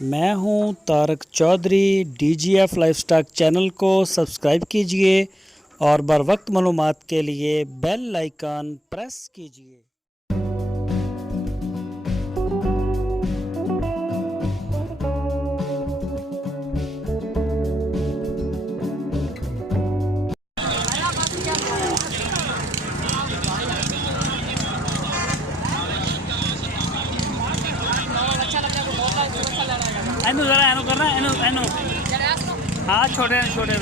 मैं हूं Tarak Chaudhary. DGF lifestyle channel को सब्सक्राइब कीजिए और बर वक्त मालूमात के लिए बेल आइकन प्रेस कीजिए। एनू जरा एनू करना एनू एनू हाँ छोटे छोटे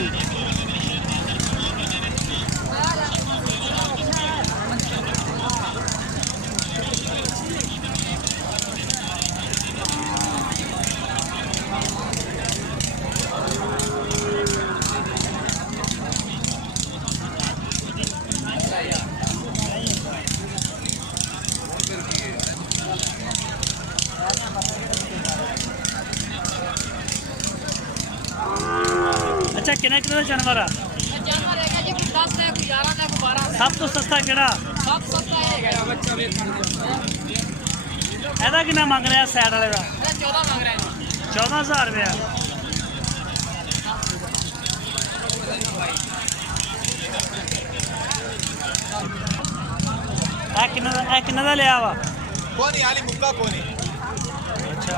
अच्छा कितना कितना जानवर आ जानवर है जी 10 है कोई 11 है कोई 12 है सब तो सस्ता केड़ा सब सस्ता है बच्चा भी ਇਹਦਾ ਕਿੰਨਾ ਮੰਗ ਰਿਹਾ ਸਾਈਡ ਵਾਲੇ ਦਾ 14 मांग रहे हैं 14000 ਰੁਪਇਆ ਇਹ ਕਿੰਨਾ ਦਾ ਲਿਆ ਵਾ कोनी आली मुक्का कोनी अच्छा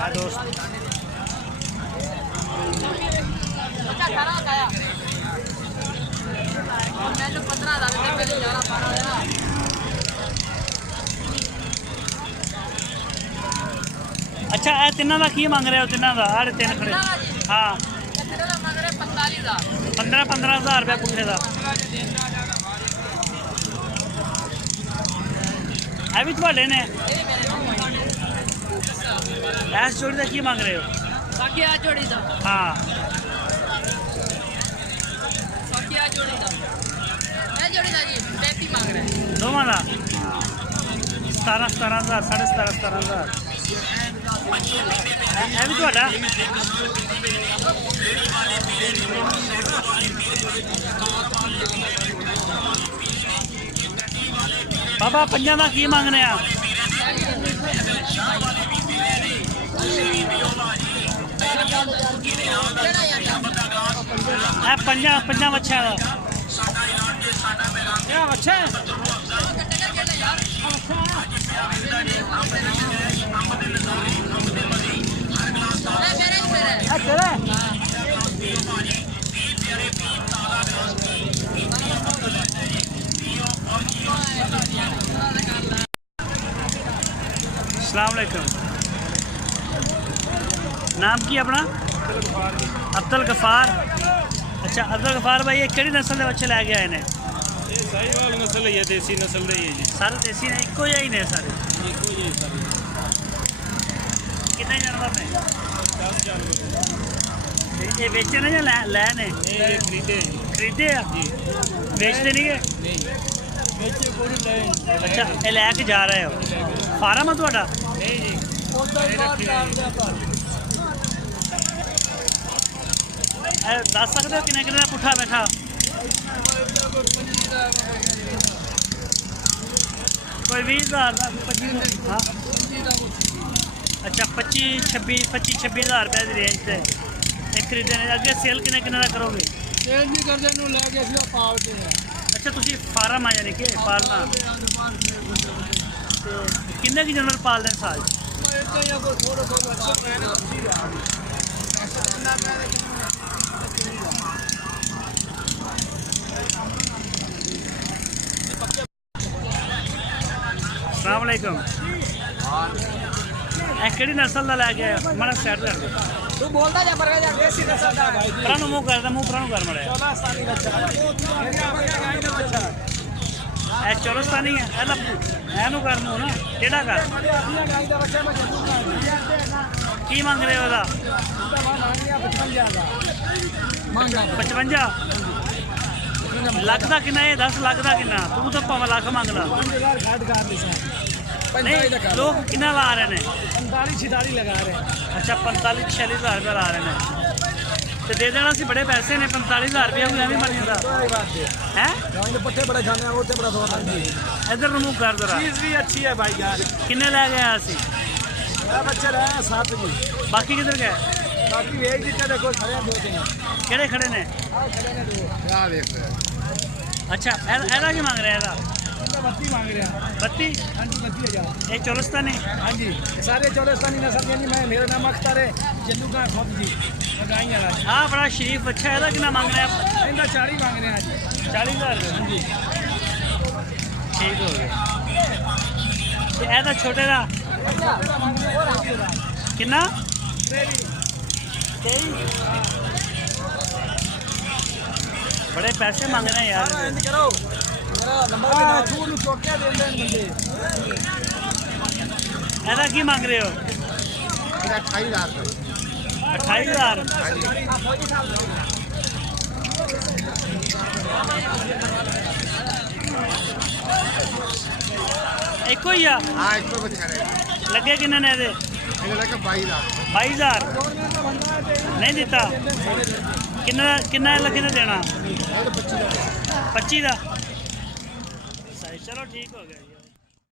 हाँ दोस्त बच्चा 18 का आया और मैं जो 15,000 देते पहले 11 12 अच्छा ਇਹ ਤਿੰਨਾਂ ਦਾ ਕੀ ਮੰਗ ਰਹੇ ਹੋ ਤਿੰਨਾਂ ਦਾ ਆੜੇ ਤਿੰਨ ਖੜੇ ਹਾਂ कितने का मांग रहे 45,000 15-15000 ਰੁਪਇਆ ਪੁੱਠੇ ਦਾ ਇਹ ਵੀ ਤੁਹਾਡੇ ਨੇ ये मेरे ਇਸ ਜੋੜੀ ਦਾ ਕੀ ਮੰਗ ਰਹੇ ਹੋ बाकी आ जोड़ी दा ਹਾਂ बाकी आ जोड़ी दा ये जोड़ी दा जी 33 मांग रहे हैं ਦੋਵਾਂ ਦਾ 17,000 17,500 ਇਹ ਵੀ ਤੁਹਾਡਾ ਬਾਬਾ ਪੰਜਾਂ ਦਾ ਕੀ ਮੰਗਨੇ ਆ ਇਹ ਪੰਜਾਂ ਬੱਚਿਆਂ ਦਾ ਇਹ ਅੱਛਾ ਇਹ ਤੇਰਾ अस्सलाम वालेकुम नाम की अपना अब्दुल गफार अच्छा अब्दुल गफार भाई ये केड़ी नस्ल के बच्चे लैके आए ने ये साहिवाल नस्ल है देसी नस्ल है जी सारे देसी ने इको ही ने सारे कितने जानवर ने 10 जानवर ये बेचे ने या ले ने ये खरीदे खरीदे आ जी बेचते नहीं गए नहीं बेचे कोई ले अच्छा ये लैके जा रहे हो फार्म है ਤੁਹਾਡਾ नहीं जी दस सकते हो किन्ने किन्ने पुट्ठा बैठा कोई 20,000 हाँ अच्छा 25,000 रुपए की रेंज से एक खरीदने अगे सेल किन्ने किन्ने का करोगे सेल नहीं करदे नु लेके ਅਸੀਂ ਪਾਲਦੇ ਆ अच्छा तुसी फार्म आ यानी कि पालना किन्ने की जानवर पालते हैं साल ਇੱਥੇ ਜਾਂ ਕੋਈ ਥੋੜਾ ਥੋੜਾ ਬੱਚਾ ਰਹਿਣਾ अस्सलाम वालेकुम केड़ी नस्ल का लैके आए माड़ा सेट कर दो तू बोलता जा पर जा देसी नस्ल दा परानू मुँह कर मुँह परानू कर मड़े 14 साल का बच्चा ए चौरस्तानी है एनू कर मूँह ना टेढ़ा कर की मंग रहे हो ओदा 55 लगता किन्ना ये 10 लगता किन्ना तू तो भावें लख मंग ला नहीं लोग किन्ना ला रहे हैं 45 46 लगा रहे हैं अच्छा 45-46 हज़ार रुपया ला रहे हैं ਤੇ ਦੇ ਦੇਣਾ ਸੀ, ਬੜੇ ਪੈਸੇ ਨੇ 45000 ਰੁਪਇਆ ਕੋਈ ਐਵੇਂ ਬਣ ਜਾਂਦਾ ਹੈ। गाँव में पट्टे बड़ा खाने होते बड़ा सोना ਇੱਧਰ ਨੂੰ ਮੂੰਹ ਕਰ ਜ਼ਰਾ। चीज भी अच्छी है भाई यार। ਕਿੰਨੇ ਲੈ ਗਏ ਅਸੀਂ? मेरा बच्चे रहे 7 जी, ਬਾਕੀ ਕਿੱਧਰ ਗਏ? बाकी एक जी देखो खड़े हैं 2 ਕਿਹੜੇ ਖੜੇ ਨੇ? खड़े हैं 2 क्या देख रहे ਅੱਛਾ ਇਹਦਾ ਕੀ ਮੰਗ ਰਿਹਾ? ਇਹਦਾ हैं? 32 मांग रहे हैं। 32? हाँ जी 32,000। ਇਹ ਚੋਲਸਤਾਨੀ? हाँ जी सारे चौरस्तानी नस्ल के नहीं। मैं मेरा नाम अख्तर है, जल्लू का खुद जी बताई है। ਆਹ ਬੜਾ ਸ਼ਰੀਫ ਬੱਚਾ, ਇਹਦਾ ਕਿੰਨਾ ਮੰਗ ਰਿਹਾ? इनका 40 मांग रहे हैं जी। 40000 हाँ जी ਠੀਕ ਹੋ ਗਿਆ। ਤੇ ਇਹਦਾ ਛੋਟੇ ਦਾ ਕਿੰਨਾ? 23। बड़े पैसे मांग रहे हैं यार। इंज करो मेरा नंबर छूट चौके दे दें बंदे। ऐसा की मांग रहे हो? 28,000 28,000। एक ही आ? हाँ एक तो बच्चा रहे लगे किन्ने ने? दे इन्हें लगा 22,000। 22,000 नहीं दिता? किन्ना लगे ने देना? 25 का। चलो ठीक हो गया।